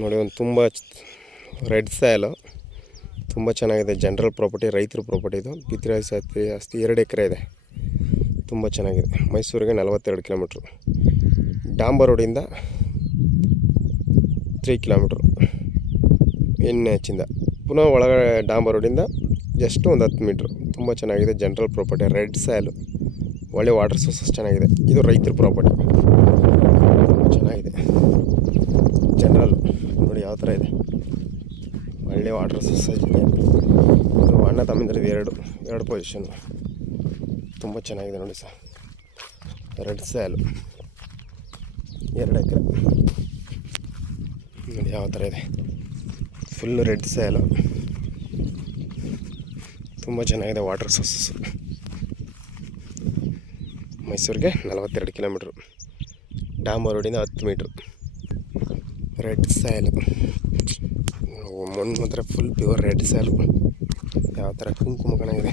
ನೋಡಿ ಒಂದು ತುಂಬ ರೆಡ್ ಸಾಯಲು ತುಂಬ ಚೆನ್ನಾಗಿದೆ. ಜನರಲ್ ಪ್ರಾಪರ್ಟಿ, ರೈತರ ಪ್ರಾಪರ್ಟಿ. ಇದು ಬಿತ್ತನೆ ಆಸ್ತಿ 2 ಎಕರೆ ಇದೆ. ತುಂಬ ಚೆನ್ನಾಗಿದೆ. ಮೈಸೂರಿಗೆ 42 ಕಿಲೋಮೀಟ್ರು. ಡಾಂಬರ್ ರೋಡಿಂದ 3 ಕಿಲೋಮೀಟ್ರು NH ಪುನಃ ಒಳಗಡೆ ಡಾಂಬರ್ ರೋಡಿಂದ ಜಸ್ಟ್ ಒಂದು 10 ಮೀಟ್ರು. ತುಂಬ ಚೆನ್ನಾಗಿದೆ. ಜನರಲ್ ಪ್ರಾಪರ್ಟಿ, ರೆಡ್ ಸಾಯಲು, ಒಳ್ಳೆ ವಾಟರ್ ಸೋರ್ಸಸ್ ಚೆನ್ನಾಗಿದೆ. ಇದು ರೈತರ ಪ್ರಾಪರ್ಟಿ, ತುಂಬ ಚೆನ್ನಾಗಿದೆ. ಜನರಲ್ ನೋಡಿ ಯಾವ ಥರ ಇದೆ, ಒಳ್ಳೆ ವಾಟರ್ ಸೋರ್ಸಸ್ ಇದೆ. ಇದು ಅಣ್ಣ ತಮ್ಮಿಂದ್ರದ್ದು ಎರಡು ಪೊಸಿಷನ್, ತುಂಬ ಚೆನ್ನಾಗಿದೆ ನೋಡಿ ಸರ್. ರೆಡ್ ಸಾಯಲು 2 ಎಕರೆ ನೋಡಿ ಯಾವ ಥರ ಇದೆ. ಫುಲ್ಲು ರೆಡ್ ಸಾಯಲು, ತುಂಬ ಚೆನ್ನಾಗಿದೆ ವಾಟರ್ ಸೋರ್ಸಸ್. ಮೈಸೂರಿಗೆ 42 ಕಿಲೋಮೀಟ್ರು. ಡಾಂಬರ್ ರೋಡಿಂದ 10 ಮೀಟ್ರು. ರೆಡ್ ಸಾಯಲು ಮಣ್ಣು ಮಾತ್ರ ಫುಲ್ ಪ್ಯೂರ್ ರೆಡ್ ಸಾಯಲು. ಯಾವ ಥರ ಕುಂಕುಮ ಕಣ ಇದೆ.